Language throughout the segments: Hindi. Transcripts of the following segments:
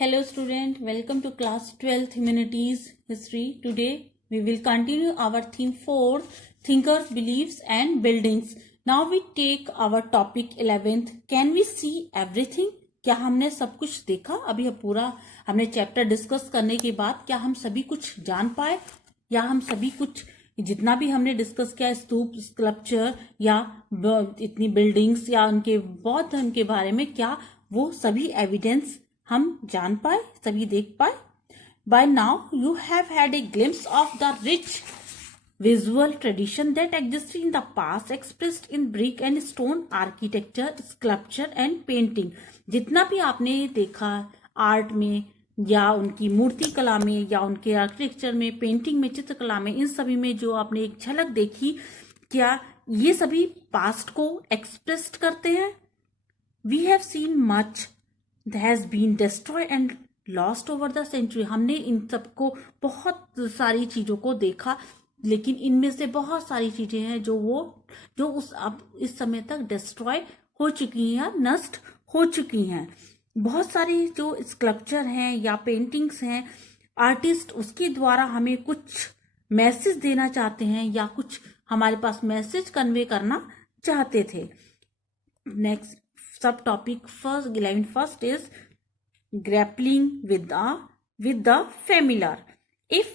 Hello student, welcome to class 12th Humanities History. Today we will continue our theme 4 Thinkers, Beliefs and Buildings. Now we take our topic 11th. Can we see everything? क्या हमने सब कुछ देखा? अभी पूरा हमने चैप्टर डिस्कस करने के बाद क्या हम सभी कुछ जान पाए या हम सभी कुछ जितना भी हमने डिस्कस किया स्तूप, स्कल्पचर या इतनी बिल्डिंग्स या उनके बौद्ध धर्म के बारे में क्या वो सभी एविडेंस हम जान पाए, सभी देख पाए? By now you have had a glimpse of the rich visual tradition that existed in the past, expressed in brick and stone architecture, sculpture and painting. जितना भी आपने देखा आर्ट में या उनकी मूर्ति कला में या उनके आर्किटेक्चर में, पेंटिंग में, चित्रकला में, इन सभी में जो आपने एक झलक देखी, क्या ये सभी पास्ट को एक्सप्रेस करते हैं? We have seen much has been destroyed and lost over the century. हमने इन सबको बहुत सारी चीजों को देखा, लेकिन इनमें से बहुत सारी चीजें हैं जो उस अब इस समय तक डिस्ट्रॉय हो चुकी हैं, नष्ट हो चुकी हैं. बहुत सारी जो स्कल्पचर हैं या पेंटिंग्स हैं, आर्टिस्ट उसके द्वारा हमें कुछ मैसेज देना चाहते हैं या कुछ हमारे पास मैसेज कन्वे करना चाहते थे. Next subtopic first is grappling with the familiar. If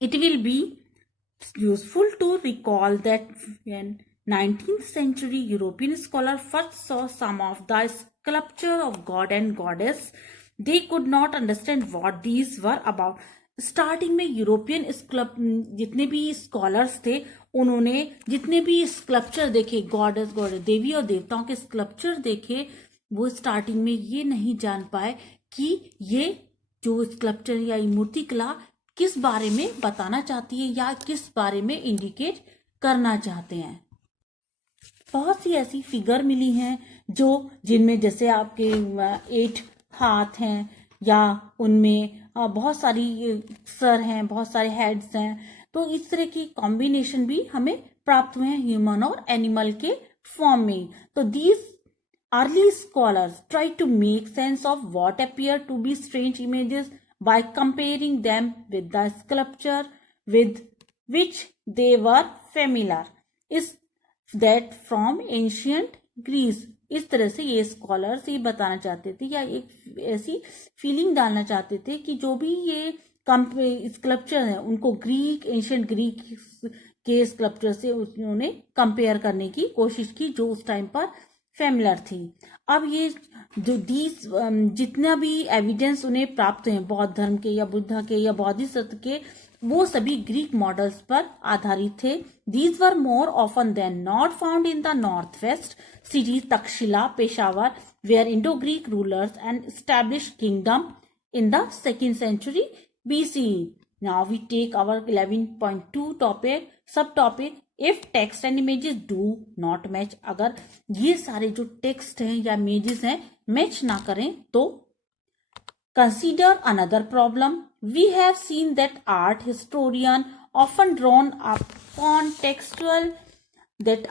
it will be useful to recall that when 19th century European scholars first saw some of the sculpture of god and goddess, they could not understand what these were about. Starting में यूरोपियन जितने भी स्कॉलर्स थे, उन्होंने जितने भी स्कल्पचर देखे, गॉडेस देवी और देवताओं के स्कल्पचर देखे, वो स्टार्टिंग में ये नहीं जान पाए कि ये जो स्कल्पचर या मूर्ति कला किस बारे में बताना चाहती है या किस बारे में इंडिकेट करना चाहते हैं. बहुत सी ऐसी फिगर मिली हैं जिनमें जैसे आपके 8 हाथ हैं या उनमें बहुत सारी सर हैं, बहुत सारे हेड्स हैं. तो इस तरह की कॉम्बिनेशन भी हमें प्राप्त हुए हैं ह्यूमन और एनिमल के फॉर्म में. तो these early scholars try to make sense of what appear to be strange images by comparing them with the sculpture with which they were familiar. Is that from ancient Greece. इस तरह से ये स्कॉलर्स ये बताना चाहते थे या एक ऐसी फीलिंग डालना चाहते थे कि जो भी ये स्कल्पचर है उनको एंशियंट ग्रीक के स्कल्पचर से उन्होंने कंपेयर करने की कोशिश की जो उस टाइम पर फेमिलियर थी. अब ये जो जितना भी एविडेंस उन्हें प्राप्त हुए बौद्ध धर्म के या बुद्ध के या बौद्धिस्ट के, वो सभी ग्रीक मॉडल्स पर आधारित थे. These were more often than not found in the northwest cities Takshila, Peshawar, where Indo-Greek rulers and established kingdom in the 2nd century BCE. Now we take our 11.2 topic, subtopic if text and images do not match. अगर ये सारे जो टेक्स्ट हैं या इमेजेस हैं मैच ना करें तो consider another problem. We have seen that art historian often drawn upon textual that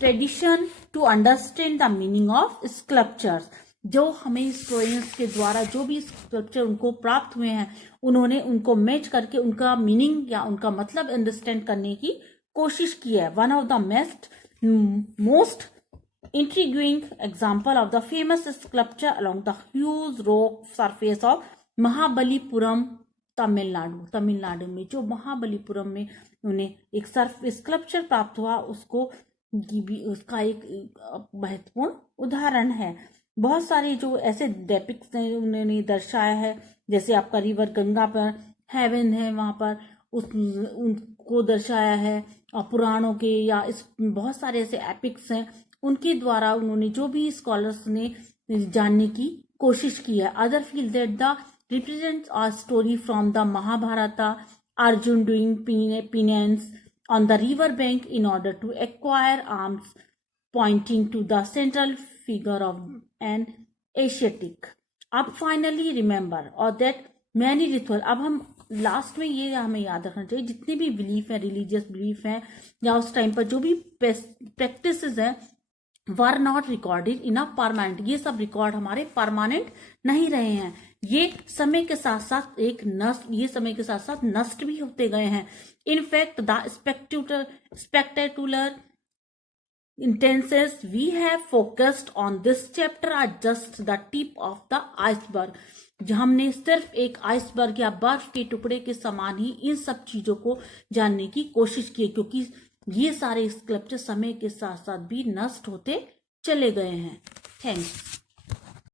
tradition to understand the meaning of sculptures. जो हमें हिस्टोरियंस के द्वारा जो भी स्कल्पचर उनको प्राप्त हुए हैं, उन्होंने उनको मैच करके उनका मीनिंग या उनका मतलब अंडरस्टैंड करने की कोशिश की है. One of the most intriguing example of the famous sculpture along the huge rock surface of Mahabalipuram, Tamil Nadu में जो महाबलीपुरम में उन्हें एक स्कल्पचर प्राप्त हुआ, उसका एक महत्वपूर्ण उदाहरण है. बहुत सारे जो ऐसे डेपिक्स हैं उन्होंने दर्शाया है, जैसे आपका रिवर गंगा पर हेवन है, वहां पर उनको दर्शाया है. और पुराणों के या बहुत सारे ऐसे एपिक्स हैं, उनके द्वारा उन्होंने जो भी स्कॉलर्स ने जानने की कोशिश की है. Other feel that the represents a story from the Mahabharata, Arjun doing penance on the river bank in order to acquire arms, pointing to the central figure of an Asiatic. अब finally remember or that many ritual. अब हम लास्ट में ये हमें याद रखना चाहिए, जितने भी बिलीफ है, रिलीजियस बिलीफ है या उस टाइम पर जो भी प्रैक्टिसेस हैं, were not recorded in a permanent, ये सब रिकॉर्ड हमारे परमानेंट नहीं रहे हैं, ये समय के साथ साथ नष्ट भी होते गए हैं। In fact the spectacular intentions we have focused on this chapter are just the tip of the iceberg। हमने सिर्फ एक आइसबर्ग या बर्फ के टुकड़े के समान ही इन सब चीजों को जानने की कोशिश की, क्योंकि ये सारे स्कल्पचर समय के साथ साथ भी नष्ट होते चले गए हैं। थैंक्स।